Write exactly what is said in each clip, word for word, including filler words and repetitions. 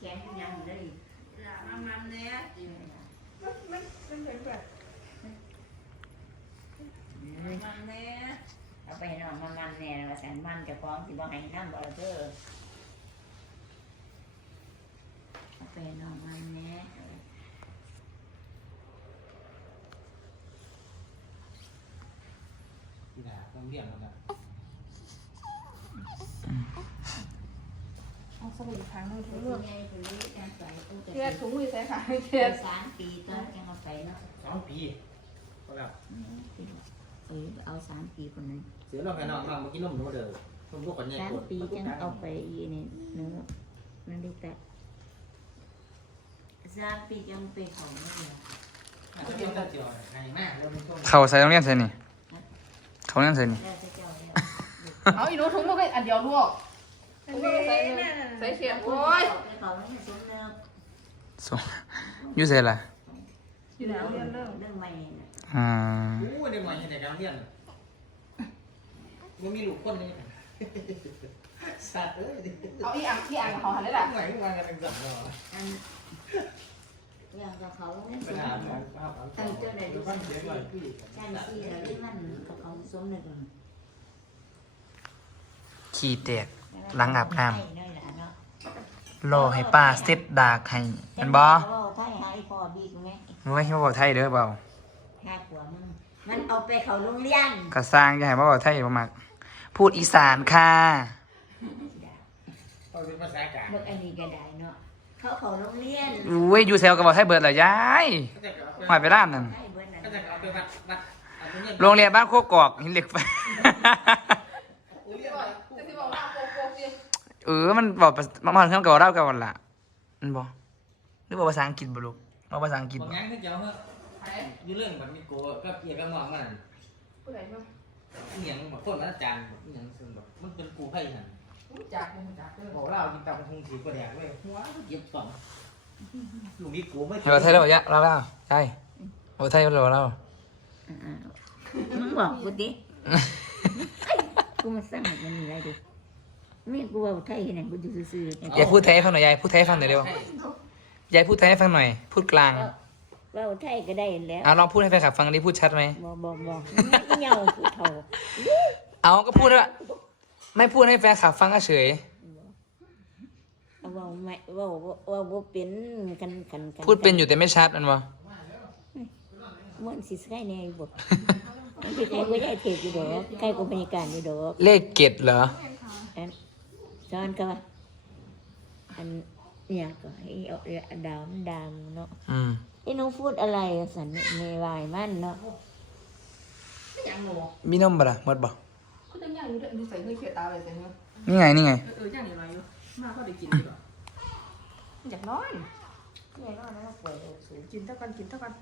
ข็งยังได้มันมันเนี่ยมันมันมันเป็นแบบมันเนี่ยเอาไปนอนมันมันเนี่ยว่าแสนมันจะฟ้องสิบ่ให้น้ำบ่เด้อเอาไปนอนมันเนี่ยที่ไหนต้องเรียนแล้วนะเอาสบู่ทางนู้นเพื่เลือกไงคือการใส่ตู้จะเทียถุงมือใส่ขาเทีเทียยสามปีตอนยังเอาใส่เนาะสองปีก็แบบเออเอาสามปีคนนึงเสือเราไปนอนมาเมื่อกี้นมหนูเด้อผมลูกกันเนี่ยสามปีจังเอาไปอีนี่เนื้อนั่นได้แต่สามปีจังไปของไม่เดียวเที่ยวเที่ยวไงมากเราเป็นช่วงเขาใส่โรงเรียนใส่นี่เขาโรงเรียนใส่นี่แล้วจะเจ้าเนี่ยเอาอีโน้ถุงมือไปอันเดียวลวกถุงมือใส่ใส่เขียนโอ้ยเขาไม่สมเนื้อส่งอยู่ใส่ละอยู่แล้วเรียนเริ่มเรื่องใหม่เนี่ยอ่าโอ้ยเดี๋ยวหน่อยในการเรียนมันมีลูกคนนี่สัตว์เอ้ยเอาอีอ่างที่อ่างเขาหันได้หรอไหนมากันเป็นสัตว์เหรออันอย่างกับเขาเนี่ยสปัญมหาของข้าวของตั้งเจ้าไหนดูบ้าสันกเสียทีงเลยพี่ใช่สิแล้วที่มันกับเขาสมหนึ่งขี้แตกหลังอาบน้น้อยละเนาะำรอให้ป้าเซ็ตดากให้แมันบ่ไทยหายพอดีกูไหมมึงไม่ให้มาบอกไทยเด้อเปล่าห้าขวบมึงมันเอาไปเขาโรงเรียนกระสร้างจะให้มาบอกไทยบ่มักพูดอีสานค่ะเขาเป็นภาษากลางเมื่ออันนี้ก็ได้เนาะเขาเขาโรงเรียนอุ้ยอยู่แซวกับบอกไทยเบิดเหรอยายหอยไปร้านนั่นให้เบิดนั่นก็จะเอาไปวัดวัดเอาไปเรียนโรงเรียนบ้านโคกอกหินเหล็กไฟเรียนจะที่บอกว่าโกโก้ดิเออมันบอกมามาเรื่องเก่าเล่ากันวันละมันบอกหรือบอกภาษาอังกฤษบ่ลูกเอาภาษาอังกฤษบางบ่งานที่เจ้าเหรออยู่เรื่องแบบมีโกก็เกี่ยวกับน้องมันผู้ใดบ้างเหนียงแบบคนอาจารย์แบบเหนียงซึ่งแบบมันเป็นกูไพ่หันรู้จักรู้จักเด้อบอกเรากินตับคงถือกระแดกไว้หัวเก็บสองอยู่นี่กูไม่ให้บอกไทยแล้วบอกยะเราเล่าใช่บอกไทยแล้วเล่ามึงบอกกูดิกูมาสร้างมันนี่ไรดินี่กูเอาไทยเห็นกูดูซื่อๆยายพูดไทยให้ฟังหน่อยยายพูดไทยให้ฟังหน่อยเร็วยายพูดไทยให้ฟังหน่อย พูดกลางว่าไทยก็ได้แล้วเอาลองพูดให้แฟนคลับฟังดิพูดชัดไหมบ่บ่บ่ไม่เหงากูเท่าเอาก็พูดว่าไม่พูดให้แฟนคลับฟังเฉยว่าไม่ว่าว่าว่าเป็นกันกันกันพูดเป็นอยู่แต่ไม่ชัดมันวะมันสิใกล้แน่บ่มันสิใกล้ก็ได้เทศอยู่ดอกใกล้ก็บรรยากาศอยู่ดอกเลขเกตเหรออันซ้อนก็ว่าอันเนี่ยก็ไอ้เอาดาวมันดำเนาะอืมไอ้น้องพูดอะไรสันในวายมันเนาะยังหนูมีนมปะล่ะหมดบ่เขาจะย่างอยู่ด้วยดูใส่เงยเขียดตาไปใส่เงยนี่ไงนี่ไงเออย่างอย่างไรอยู่มาเขาได้กินดีกว่าอยากนอนเนี่ยเนาะนะป่วยสูงกินเท่ากันกินเท่ากัน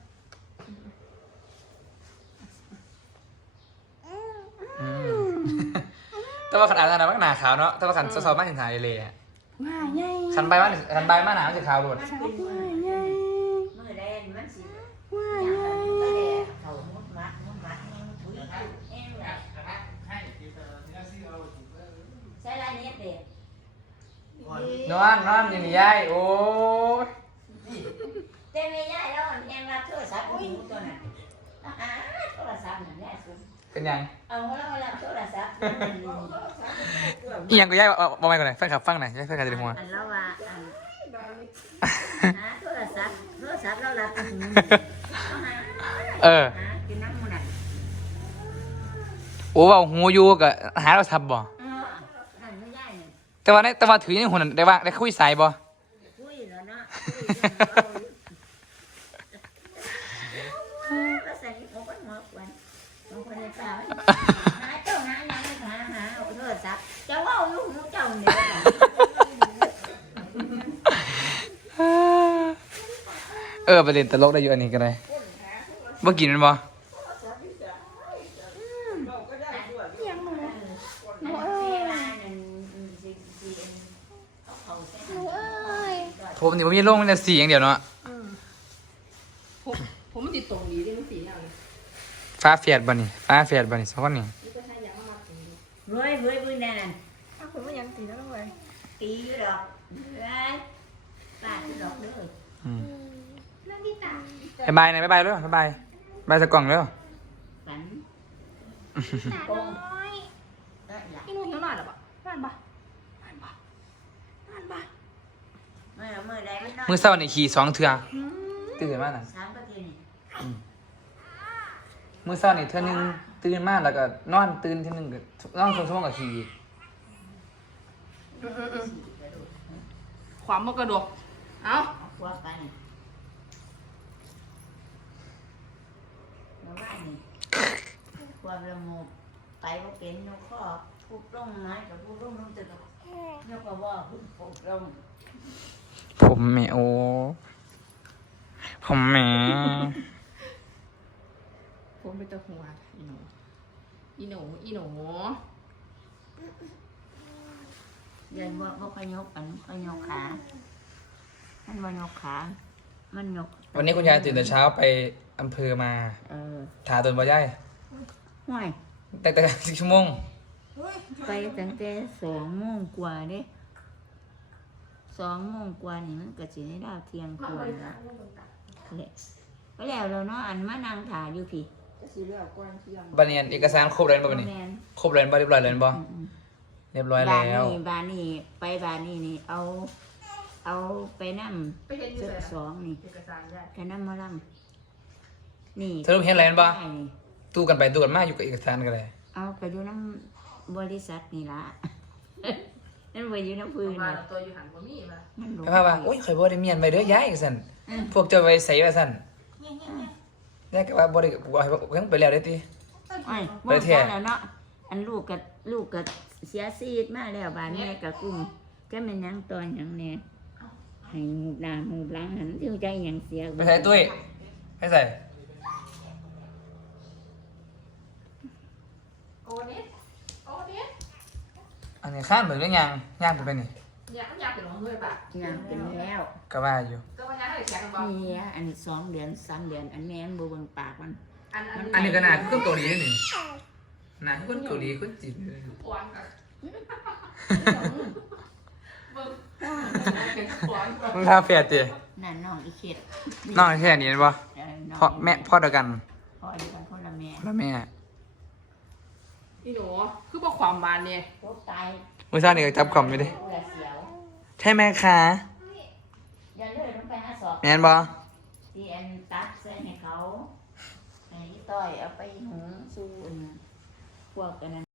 อืมแต่ว่าขันอาจารย์นะมันหนาขาวเนาะแต่ว่าขันสอบๆมากถึงถ่ายเลยอะว่าใหญ่ขันใบมากขันใบมากหนามันจะขาวโดดว่าใหญ่มือแดงมันสิว่าอใหย่างญ่นั้นก็แดงเขามุดมัดมุดมัดแห้งถุยแห้งแบบใช้ลายนี้เด็กนอนนอนนี่นี่ยายโอ้ยเต้ไม่ย่ายแล้วแห้งรับโทรศัพท์อยู่ตัวนั้นอ่าโทรศัพท์นั่นแหละสุดเป็นยังเอาแล้วรับโทรศัพท์อีหยังก็ยายเอาบอกไปก่อนหน่อยแฟนคลับฟังหน่อยแฟนคลับจะได้หัวอันละว่าอันหาโทรศัพท์โทรศัพท์เรารับหาเออหากินน้ำมันน่ะโอ้เบาหูอยู่กับหาเราทับบ่เออนั่นไม่ย่ายเนี่ยแต่ว่าในแต่ว่าถือในหุ่นได้ว่าได้คุยสายบ่คุยแล้วเนาะคุยแล้วใส่หัวก้นหัวกวนหัวคนในตาหาเจ้าหายังไม่หาหาเอาโทรศัพท์เจ้าว่าลูกหนูเจ้าเนี่ยเออประเด็นตลกได้อยู่อันนี้ก็ได้บ่กินมันบ่ ผมนี่ผมมีโล่งมันจะสีอย่างเดียวเนาะผมผมมันติดตรงดีที่มันสีอย่างนี้ฟ้าเฟียดบ่นี่ฟ้าเฟียดบ่นี่สักคนนี่นี่ก็ใช้ยางมาสีรวยรวยรวยนั่นถ้าคุณไม่ยังสีแล้วต้องไปตีอยู่ดอกรวยที่ดอกเลยอืมบายบายหน่อยบายบายเลยบายบายบายสกกล่องเลยฝันตาน้อยได้ละอีหนูหิวหน่อยหรอปะนั่นปะนั่นปะนั่นปะเมื่อเมื่อใดมันนอนมือเศร้านี่ขี่สองเทือตื่นมาน่ะสามนาทีนี่มือเศร้านี่เทือนึงตื่นมาแล้วก็นอนตื่นเทีนึงก็นอนช่วงๆกับขี่ความบ่กระดกเอ้าเอาครัวไปแล้วว่านี่ความละโมบไปว่าเป็นนกข้อพูดลงไม้กับพูดลงลงตึกนกก็ว่าพูดพูดลงผมแหมโอผมแหมผมเป็นตะหัวอีหนูอีหนูอีหนูยันว่าว่าขยกอันขยกขามันมายกขา มันยกวันนี้คุณยายตื่นแต่เช้าไปอำเภอมาเออถาตนบ่ย่ายห่วยแต่แต่สิบชั่วโมงไปตั้งแต่สองโมงกว่าเด้สองโมงกว่านี่มันก็สิได้ดาวเที่ยงกว่าละเละไปแล้วแล้วเนาะอันมานั่งถ่ายอยู่พี่จะสีเหลืองก้อนเที่ยงบันเนียนเอกสารครบแล้วบ่บันนี้แม่นครบแล้วบ่เรียบร้อยแล้วบ่อืมเรียบร้อยบ้านแล้วนี่บ้านนี่ไปบ้านนี่นี่เอา เอาไปนั่งไปเห็นอยู่เสื้อเลยสองนี่เอกสารได้ไปนั่งมาลำนี่สรุปเห็นอะไรกันบ่ได้นี่ตู้กันไปตู้กันมาอยู่กับเอกสารกันเลยเอาไปอยู่น้ำบริษัทนี่ละ นั่นไปอยู่น้ำพื้นมาน่ะตัวอยู่หันบ่มีมามันหลงแล้วพาว่าโอ้ยข่อยบ่ได้เมียนไว้เด้อยายจังซั่นพวกเจ้าไว้ใส่ว่าซั่นยายก็ว่าบ่ได้กูเอาให้เพิ่งไปแล้วเด้ติไอ้ไปบ่แท้ทันแล้วเนาะอันลูกกับลูกกับเสียชีวิตมาแล้วบ้านแม่กับกุ้งจะเป็นหยังตอนหยังเนี่ยให้หูบหน้าหูบหลังหันที่ใจหยังเสียไปใส่ตุ้ยไปใส่โอเนสโอเนสอันนี้ข้ามเบิ่งหรือยังย่างไปไปนี่อยากอยากเป็นของเฮ้ยปะหยังเป็นแล้วก็ว่าอยู่ก็วันนี้ให้แข่งกันบ่นี่อันสองเดือนสามเดือนอันแม่นบ่เบิ่งปากมันอันอันอันนี้ก็น่าคือคนเกาหลีนี่น่าคือคนเกาหลีคนจีนเลยอ้วนกันเบิ่งเป็นอ้วนมึงทาแฟดตินั่นน้องอีเข็ดน้องแค่นี้บ่เออน้งพ่อแม่พ่อเดียวกันพ่อเดียวกันคนละแม่แล้วแม่อีหนูคือบ่ความบานเนี่ยโรคตายมื้อเช้านี่ก็จับคอมอยู่ดิเบื่อเสียวใช่ไหมคะอย่าเลยต้องไปหาสอบแม่นบ่ที่อันตัดเส้นให้เขาให้ต้อยเอาไปหุงสู้อันพวกกันนั้น